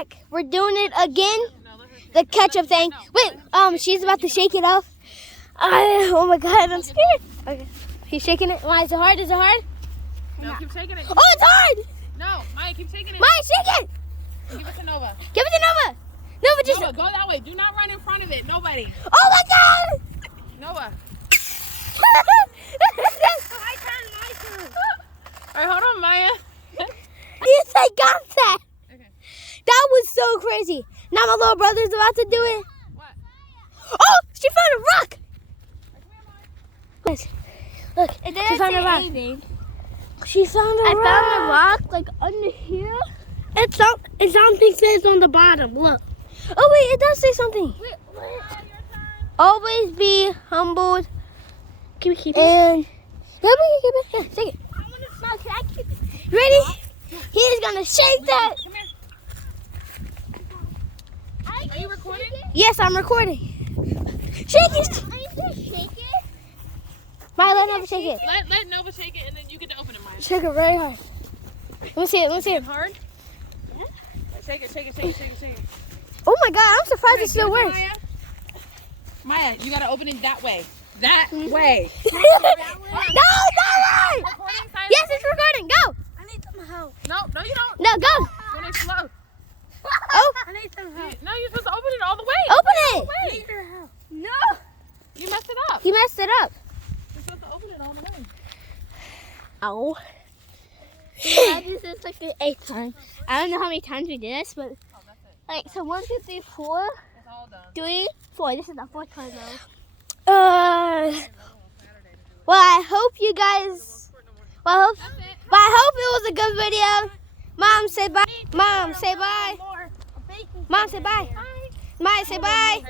back. We're doing it again. The ketchup thing. Wait, she's about to shake it off. Oh my God, I'm scared. Okay, he's shaking it. Why is it hard? Is it hard? No, keep shaking it. Oh, it's hard. No, Maya, keep shaking it. Maya, shake it. Give it to Nova. Give it to Nova. Nova, just Nova, go that way. Do not run in front of it. Nobody. Oh my God. Nova. My turn. All right, hold on, Maya. Yes, I got that. Okay. That was so crazy. Now my little brother's about to do it. What? Oh, she found a rock. Look, It she found a rock. anything. She found a rock. I found a rock like under here. It's something says on the bottom. Look. Oh wait, it does say something. Wait, what? Always be humbled. Can we keep it? And yeah, we can keep it. Here, take it. I want to smell. Can I keep it? Ready? He's gonna shake that. Come here. Are you recording? Yes, I'm recording. Shake it. I need to shake it. Maya, let Nova shake it. Let Nova shake it, and then you get to open it, Maya. Shake it very hard. Let me see it. Let me see it. Hard? Yeah. Shake it. Oh my God, I'm surprised Okay, it still give it to works. Maya, you gotta open it that way. That way. No, that way. Recording sign? Yes, it's recording. Go. I need some help. No, you don't. No, go. When it's slow. Oh, I need some help. No, you're supposed to open it all the way. open it. I need your help. No. You messed it up. He messed it up. You're supposed to open it all the way. Oh. This is like the 8th time. I don't know how many times we did this, but Oh, that's it. like so 1, 2, 3, 4, It's all done. 3, 4. This is the 4th time now. Well, I hope you guys. Well, I hope it was a good video. Mom, say bye. Mom, say bye. Mom, say bye. Maya, say bye.